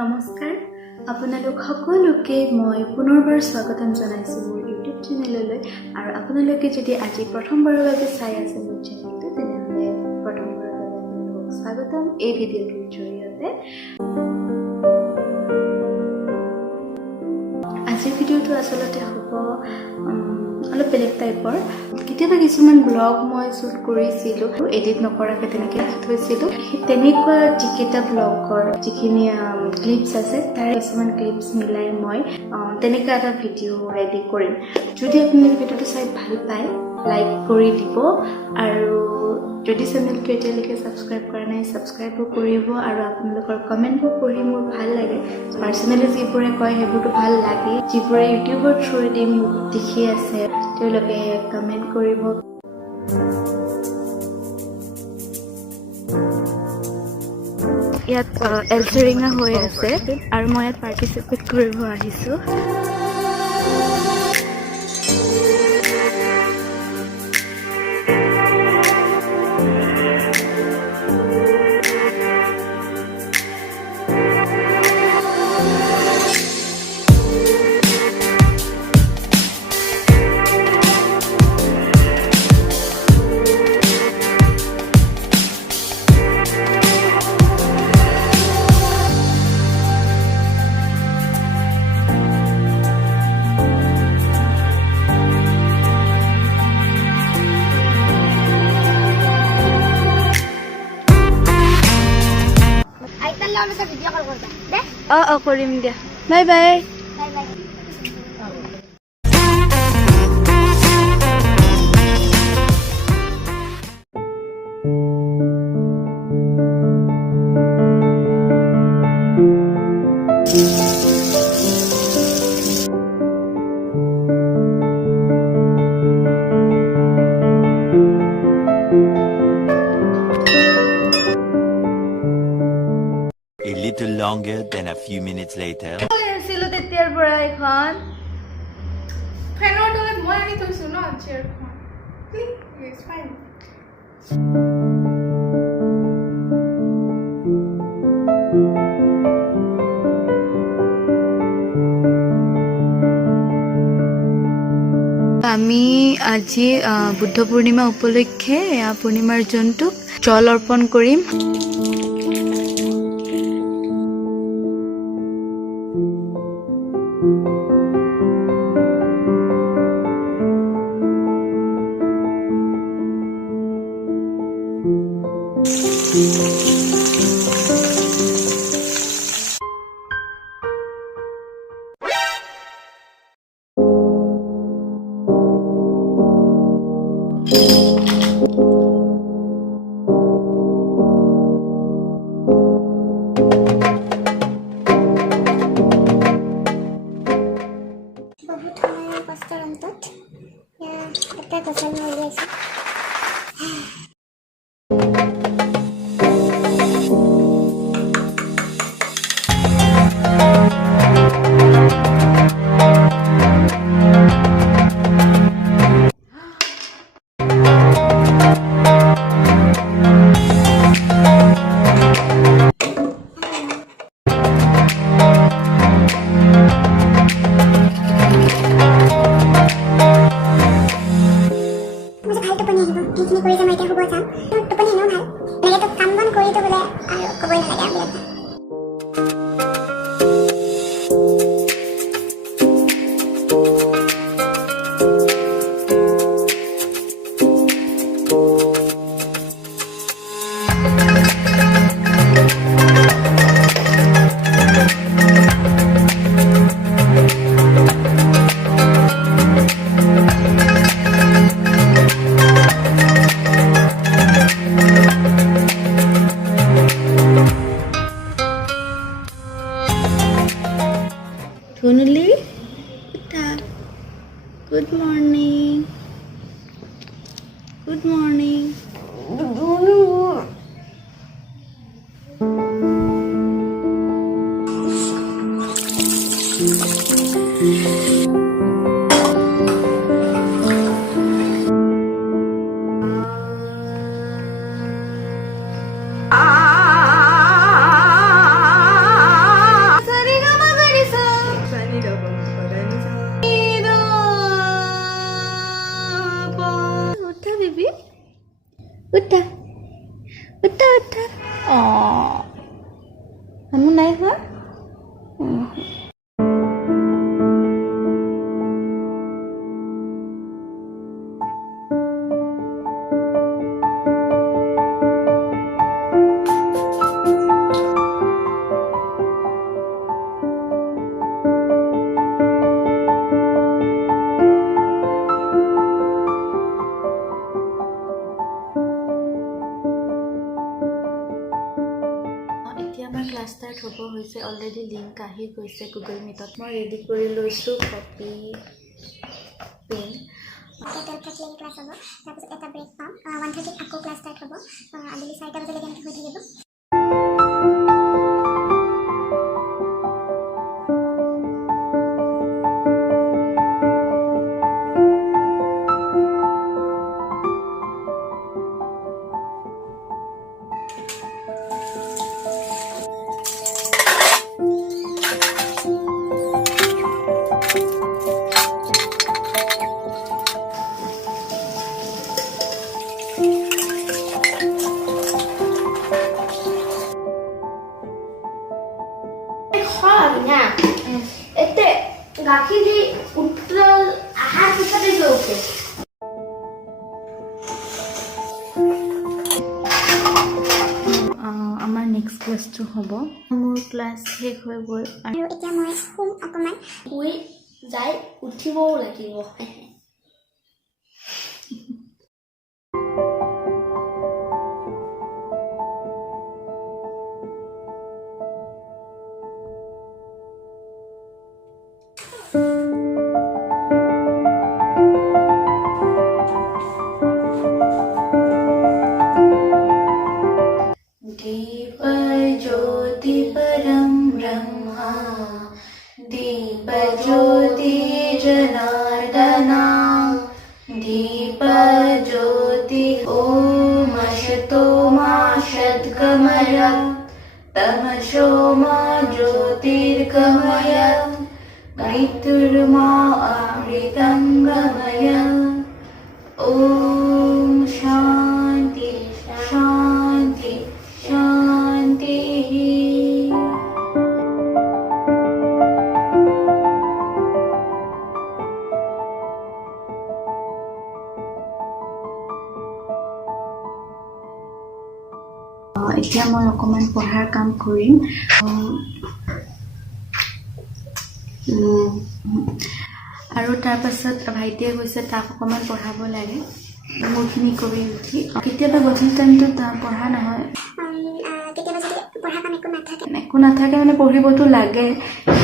নমস্কাৰ আপোনালোক সকলোকে মই পুনৰবাৰ স্বাগতম জনাইছো মোৰ ইউটিউব চেনেললৈ আৰু আপোনালোকে যদি আজি প্ৰথমবাৰৰ বাবে চাই আছে মোৰ চেনেলটো তেনেহলে প্ৰথমবাৰৰ বাবে আপোনালোকক স্বাগতম এই ভিডিঅ'টোৰ জৰিয়তে আজিৰ ভিডিঅ'টো আচলতে হ'ব অলপ বেলেগ টাইপৰ কেতিয়াবা কিছুমান ব্লগ মই শ্বুট কৰিছিলোঁ এডিট নকৰাকৈ তেনেকৈ ৰাখি থৈছিলোঁ তেনেকুৱা যিকেইটা ব্লগৰ যিখিনি ক্লিপছ আছে তাৰ কিছুমান ক্লিপছ মিলাই মই তেনেকুৱা এটা ভিডিঅ' ৰেডি কৰিম যদি আপোনালোকে ভিডিঅ'টো চাই ভাল পায় লাইক কৰি দিব আৰু যদি চেনেলটো এতিয়ালৈকে ছাবস্ক্ৰাইব কৰা নাই ছাবস্ক্ৰাইবো কৰিব আৰু আপোনালোকৰ কমেণ্টবোৰ পঢ়ি মোৰ ভাল লাগে পাৰ্চনেলি যিবোৰে কয় সেইবোৰতো ভাল লাগে যিবোৰে ইউটিউবৰ থ্ৰুৱেদি মোক দেখি আছে তেওঁলোকে কমেণ্ট কৰিব ইয়াত এলচেৰিঙা হৈ আছে আৰু মই ইয়াত পাৰ্টিচিপেট কৰিব আহিছোঁ কৰিম দিয়া bye bye A little longer than a few minutes later. Silo tetiyar pura ikhon. Fenor tole moi ani toisu no chair khon. It's fine. আমি আজি বুদ্ধ পূৰ্ণিমা উপলক্ষে পূৰ্ণিমাৰ জন্তুক জল অৰ্পণ কৰিম Good morning. Good morning. আহি গৈছে গুগল মিটত মই ৰেডি কৰি লৈছোঁ কপি পেন ক্লাছ হ'ব তাৰপিছত এটা ব্ৰেক পাম 1:30 আকৌ ক্লাছ ষ্টাৰ্ট হ'ব আবেলি 4টা বজালৈকে এনেকৈ হৈ থাকিব গাখীৰ দি উতল আহাৰ পিছতে গৈ উঠে আমাৰ নেক্সট ক্লাছটো হ'ব মোৰ ক্লাছ শেষ হৈ গ'ল আৰু এতিয়া মই শুম অকণমান শুই যাই উঠিবও লাগিব दीपज्योतिपरं ब्रह्मा दीपज्योतिर्जनार्दना दीपज्योति ॐ असतो मा सद्गमय तमसो मा ज्योतिर्गमय मृत्युर्मा अमृतं गमय ॐ शान्ति शान्ति शान्तिः এতিয়া মই অকমান পঢ়াৰ কাম কৰিম আৰু তাৰ পাছত ভাইটিয়ে কৈছে তাক অকমান পঢ়াব লাগে মোৰখিনি কৰি উঠি কেতিয়াবা গধূলি টাইমটোত পঢ়া নহয় কেতিয়াবা যদি পঢ়া কাম একো নাথাকে মানে পঢ়িবতো লাগে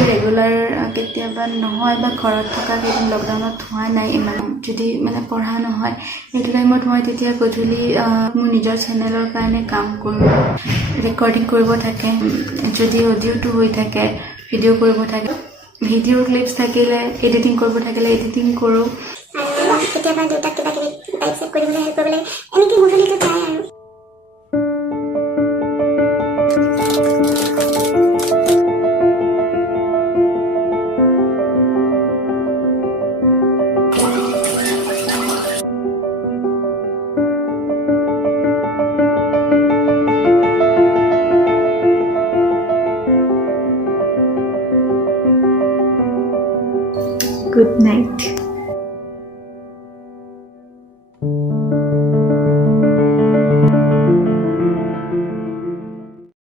ৰেগুলাৰ কেতিয়াবা নহয় বা ঘৰত থকা কেইদিন লকডাউনত হোৱা নাই ইমান যদি মানে পঢ়া নহয় সেইটো টাইমত মই তেতিয়া গধূলি মোৰ নিজৰ চেনেলৰ কাৰণে কাম কৰোঁ ৰেকৰ্ডিং কৰিব থাকে যদি অডিঅ'টো হৈ থাকে ভিডিঅ' কৰিব থাকে ভিডিঅ' ক্লিপছ থাকিলে এডিটিং কৰিব থাকিলে এডিটিং কৰোঁ আৰু কেতিয়াবা দেউতাক কিবা কিবি টাইপ চেপ কৰিবলৈ হেল্প কৰিবলৈ এনেকৈ গধূলিটো যায় আৰু Good night.